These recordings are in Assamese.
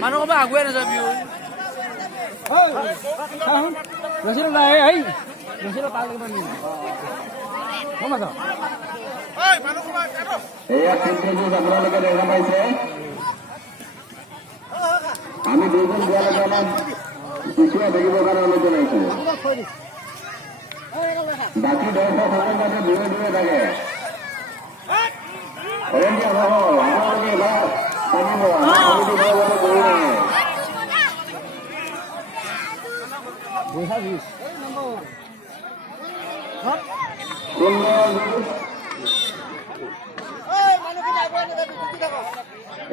মানুহ কবা আগুৱাই নাযাবি আপোনালোকে দেখা পাইছে আমি দুজন যোৱাৰ লগে অলপ পিছুৱাই থাকিবৰ কাৰণে অনুৰোধ জনাইছো বাকী দৰ্শকসকল যাতে দূৰে দূৰে থাকে আপোনালোকে এবাৰ থাকিব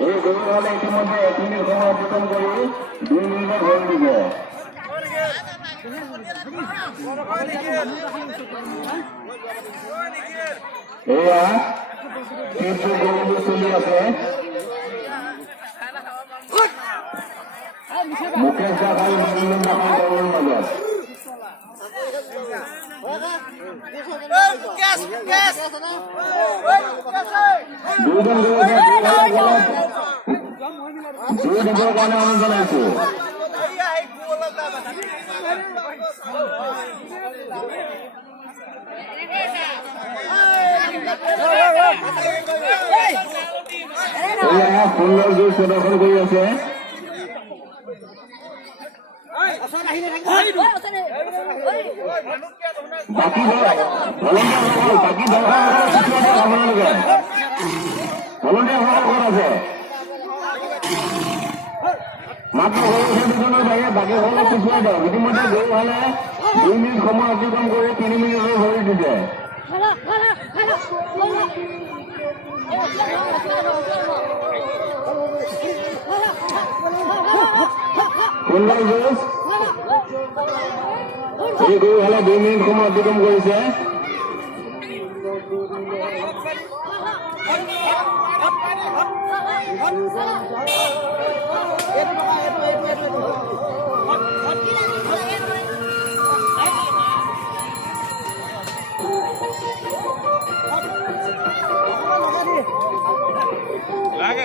এই গৰুহালে ইতিমধ্যে 1 মিনিট সময় অতিক্ৰম কৰি 2 মিনিটত হৈ দিছে এয়া কিন্তু গৰুবোৰ চলি আছে মুকেশ দাস আৰু মনোৰঞ্জন দাসৰ গৰুৰ মাজত দুজন দূৰ দিবৰ কাৰণে অনুৰোধ জনাইছো সুন্দৰ যুঁজ প্ৰদৰ্শন কৰি আছে বাকী ভলণ্টিয়াৰসকল ক'ত আছে মাত্ৰ দুজনৰ বাহিৰে বাকী সকলক পিছুৱাই দিয়ক ইতিমধ্যে গৰু হালে 2 মিনিট সময় অতিক্ৰম কৰি 3 মিনিটলৈ ভৰি দিছে সুন্দৰ যুঁজ এই গৰু হালে 2 মিনিট সময় অতিক্ৰম কৰিছে লাগে